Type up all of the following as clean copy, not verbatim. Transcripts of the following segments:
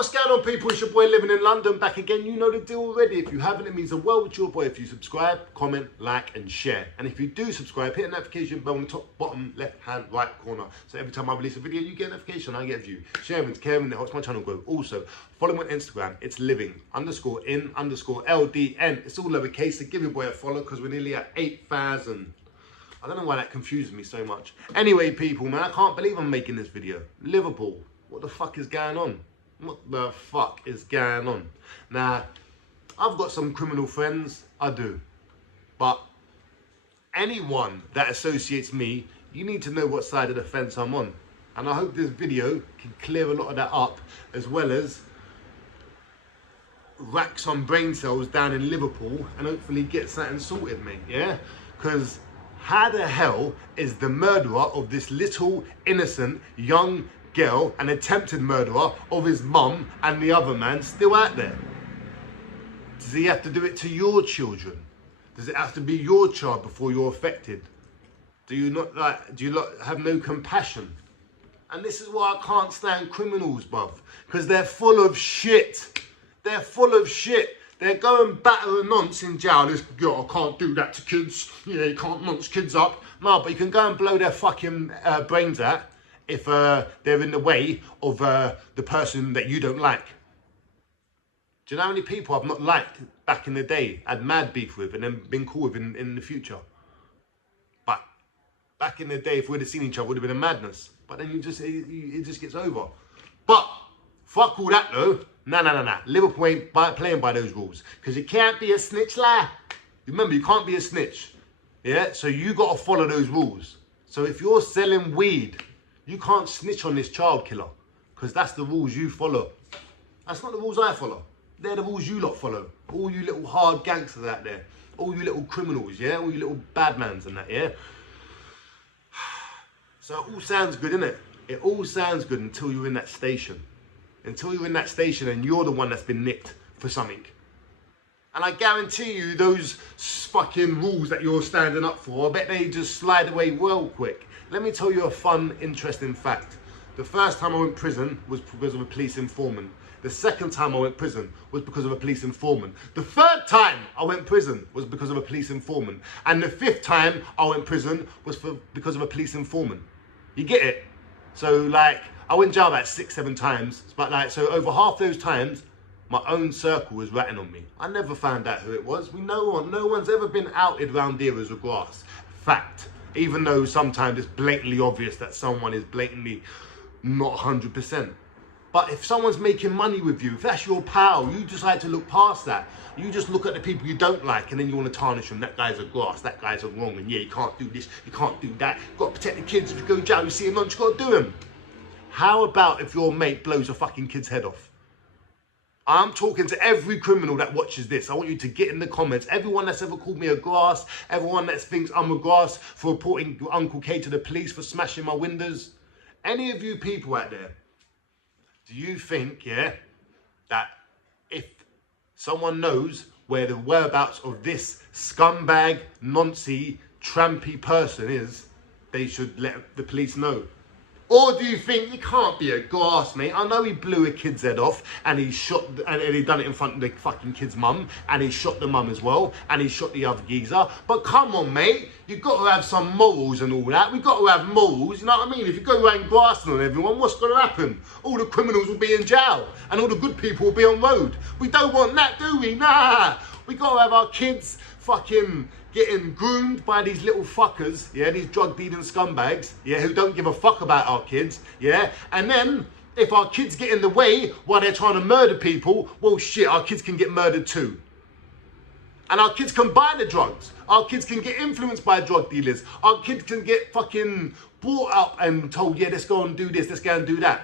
What's going on, people? It's your boy living in London, back again. You know the deal already. If you haven't, it means the world to your boy if you subscribe, comment, like and share. And if you do subscribe, hit the notification bell on the top, bottom, left hand, right corner. So every time I release a video, you get a notification, I get a view. Sharing, caring, it helps my channel grow. Also, follow me on Instagram. It's living_in_LDN. It's all lowercase, so give your boy a follow because we're nearly at 8,000. I don't know why that confuses me so much. Anyway, people, man, I can't believe I'm making this video. Liverpool, what the fuck is going on? What the fuck is going on? Now, I've got some criminal friends, I do. But anyone that associates me, you need to know what side of the fence I'm on. And I hope this video can clear a lot of that up, as well as rack some brain cells down in Liverpool and hopefully get something sorted, mate, yeah? Because how the hell is the murderer of this little innocent young girl, an attempted murderer of his mum and the other man, still out there? Does he have to do it to your children? Does it have to be your child before you're affected? Do you not have no compassion? And this is why I can't stand criminals, bruv, because they're full of shit. They're full of shit. They're going batter and nonce in jail. This girl, I can't do that to kids. Yeah, you can't nonce kids up. No, but you can go and blow their fucking brains out if they're in the way of the person that you don't like. Do you know how many people I've not liked back in the day, had mad beef with, and then been cool with in the future? But back in the day, if we'd have seen each other, it would have been a madness. But then it just gets over. But fuck all that though. Nah. Liverpool ain't playing by those rules. Because you can't be a snitch, lah. Remember, you can't be a snitch. Yeah? So you got to follow those rules. So if you're selling weed, you can't snitch on this child killer, because that's the rules you follow. That's not the rules I follow. They're the rules you lot follow. All you little hard gangsters out there. All you little criminals, yeah? All you little bad mans and that, yeah? So it all sounds good, innit? It all sounds good until you're in that station. Until you're in that station and you're the one that's been nicked for something. And I guarantee you those fucking rules that you're standing up for, I bet they just slide away real quick. Let me tell you a fun, interesting fact. The first time I went to prison was because of a police informant. The second time I went to prison was because of a police informant. The third time I went to prison was because of a police informant. And the fifth time I went to prison was because of a police informant. You get it? So like, I went to jail about 6-7 times. But like, so over half those times, my own circle was ratting on me. I never found out who it was. No one's ever been outed round here as a grass. Fact. Even though sometimes it's blatantly obvious that someone is blatantly not 100%. But if someone's making money with you, if that's your pal, you decide to look past that. You just look at the people you don't like and then you want to tarnish them. That guy's a grass, that guy's a wrong, and yeah, you can't do this, you can't do that. You've got to protect the kids. If you go to jail, you see a nonce, you've got to do him. How about if your mate blows a fucking kid's head off? I'm talking to every criminal that watches this. I want you to get in the comments. Everyone that's ever called me a grass, everyone that thinks I'm a grass for reporting Uncle K to the police for smashing my windows. Any of you people out there, do you think, yeah, that if someone knows where the whereabouts of this scumbag, noncy, trampy person is, they should let the police know? Or do you think, you can't be a grass, mate? I know he blew a kid's head off and he shot, and he done it in front of the fucking kid's mum, and he shot the mum as well, and he shot the other geezer. But come on, mate, you've got to have some morals and all that. We've got to have morals, you know what I mean? If you go around grassing on everyone, what's going to happen? All the criminals will be in jail and all the good people will be on road. We don't want that, do we? Nah. We got to have our kids fucking getting groomed by these little fuckers, yeah, these drug dealing scumbags, yeah, who don't give a fuck about our kids, yeah, and then if our kids get in the way while they're trying to murder people, well shit, our kids can get murdered too. And our kids can buy the drugs, our kids can get influenced by drug dealers, our kids can get fucking brought up and told, yeah, let's go and do this, let's go and do that.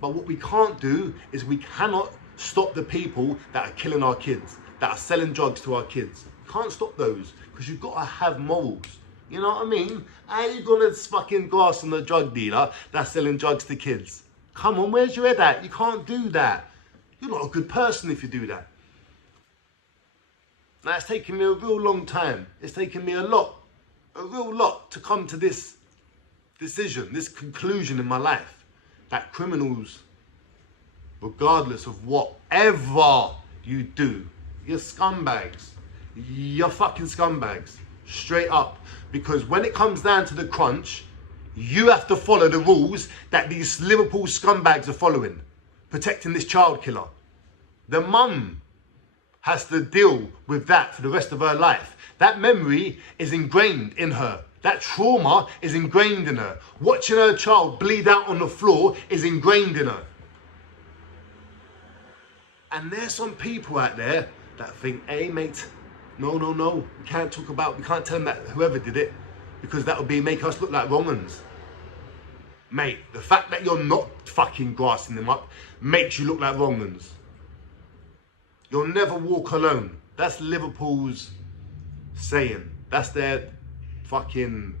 But what we can't do is we cannot stop the people that are killing our kids, that are selling drugs to our kids. Can't stop those, because you've got to have morals. You know what I mean? How are you gonna fucking grass on the drug dealer that's selling drugs to kids? Come on, where's your head at? You can't do that. You're not a good person if you do that. Now, it's taken me a real long time. It's taken me a real lot to come to this decision, this conclusion in my life, that criminals regardless of whatever you do. You're scumbags. You're fucking scumbags. Straight up. Because when it comes down to the crunch, you have to follow the rules that these Liverpool scumbags are following. Protecting this child killer. The mum has to deal with that for the rest of her life. That memory is ingrained in her. That trauma is ingrained in her. Watching her child bleed out on the floor is ingrained in her. And there's some people out there that think, hey mate, no, we can't tell them that whoever did it, because that would make us look like wrong uns. Mate, the fact that you're not fucking grassing them up makes you look like wrong uns. You'll never walk alone. That's Liverpool's saying. That's their fucking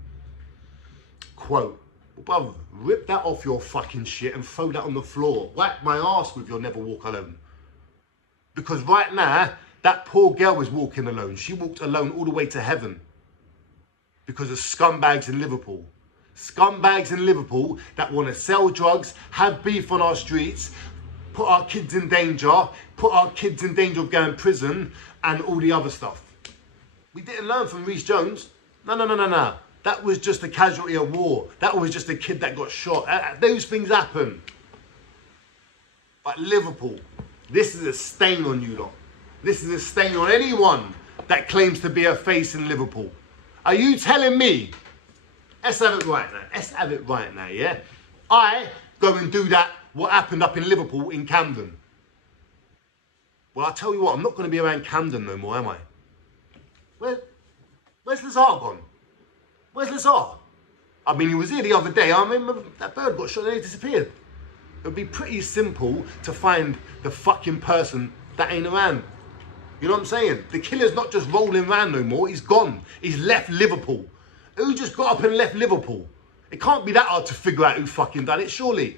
quote. Bruv, rip that off your fucking shit and throw that on the floor. Whack my ass with you'll never walk alone. Because right now, that poor girl was walking alone. She walked alone all the way to heaven. Because of scumbags in Liverpool. Scumbags in Liverpool that want to sell drugs, have beef on our streets, put our kids in danger, put our kids in danger of going to prison, and all the other stuff. We didn't learn from Reece Jones. No. That was just a casualty of war. That was just a kid that got shot. Those things happen. But Liverpool, this is a stain on you lot. This is a stain on anyone that claims to be a face in Liverpool. Are you telling me? Let's have it right now. Let's have it right now, yeah? I go and do that, what happened up in Liverpool in Camden. Well, I'll tell you what, I'm not going to be around Camden no more, am I? Where's Lazar gone? Where's Lazar? I mean, he was here the other day. I remember that bird got shot and he disappeared. It would be pretty simple to find the fucking person that ain't around. You know what I'm saying? The killer's not just rolling around no more. He's gone. He's left Liverpool. Who just got up and left Liverpool? It can't be that hard to figure out who fucking done it, surely.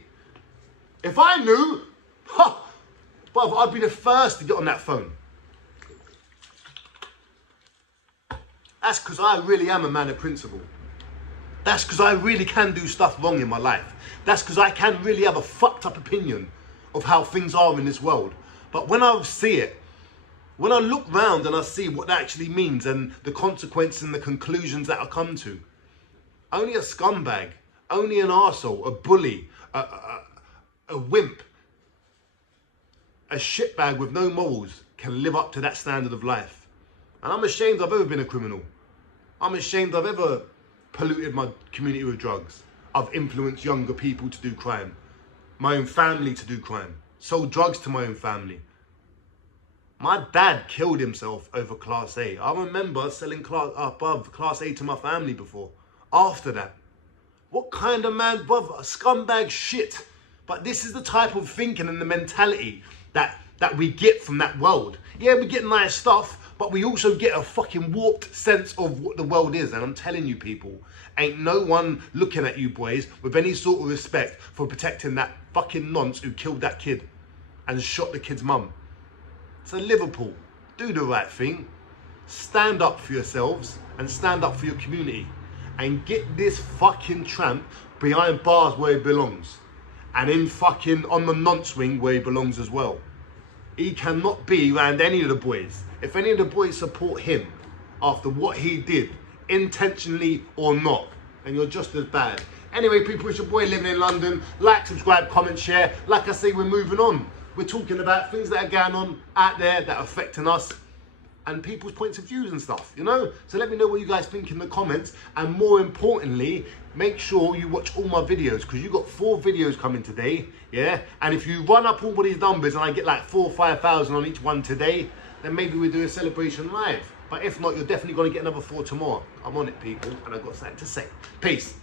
If I knew, bruv, I'd be the first to get on that phone. That's because I really am a man of principle. That's because I really can do stuff wrong in my life. That's because I can really have a fucked up opinion of how things are in this world. But when I see it, when I look round and I see what that actually means and the consequences and the conclusions that I come to, only a scumbag, only an arsehole, a bully, a wimp, a shitbag with no morals can live up to that standard of life. And I'm ashamed I've ever been a criminal. I'm ashamed I've ever polluted my community with drugs. I've influenced younger people to do crime. My own family to do crime. Sold drugs to my own family. My dad killed himself over Class A. I remember selling above Class A to my family before. After that. What kind of man, brother? A scumbag shit. But this is the type of thinking and the mentality that we get from that world. Yeah, we get nice stuff, but we also get a fucking warped sense of what the world is. And I'm telling you people, ain't no one looking at you boys with any sort of respect for protecting that fucking nonce who killed that kid and shot the kid's mum. So Liverpool, do the right thing. Stand up for yourselves and stand up for your community. And get this fucking tramp behind bars where he belongs. And in fucking on the nonce wing where he belongs as well. He cannot be around any of the boys. If any of the boys support him after what he did, intentionally or not, then you're just as bad. Anyway, people, it's your boy living in London. Like, subscribe, comment, share. Like I say, we're moving on. We're talking about things that are going on out there that are affecting us and people's points of views and stuff, you know? So let me know what you guys think in the comments. And more importantly, make sure you watch all my videos because you got 4 videos coming today, yeah? And if you run up all these numbers and I get like 4,000 or 5,000 on each one today, then maybe we'll do a celebration live. But if not, you're definitely going to get another 4 tomorrow. I'm on it, people, and I've got something to say. Peace.